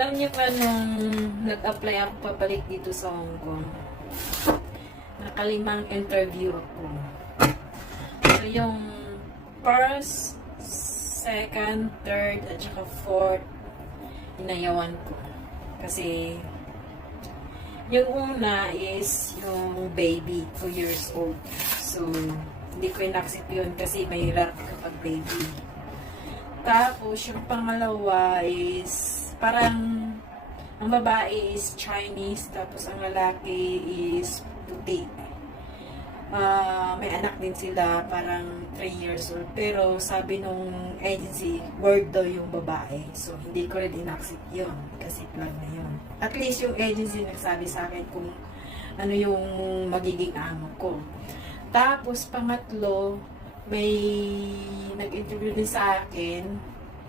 Alam niyo pa nung nag-apply ako pabalik dito sa Hong Kong, nakalimang interview ako. So, yung first, second, third, at saka fourth, inayawan ko. Kasi, yung una is yung baby, 2 years old. So, hindi ko in-accept yun kasi mahirap kapag baby. Tapos, yung pangalawa is, parang, ang babae is Chinese, tapos ang lalaki is puti. May anak din sila, parang 3 years old. Pero sabi nung agency, word daw yung babae. So, hindi ko rin in-accept yun. Kasi plan na yun. At least yung agency nagsabi sa akin kung ano yung magiging amo ko. Tapos, pangatlo, may nag-interview din sa akin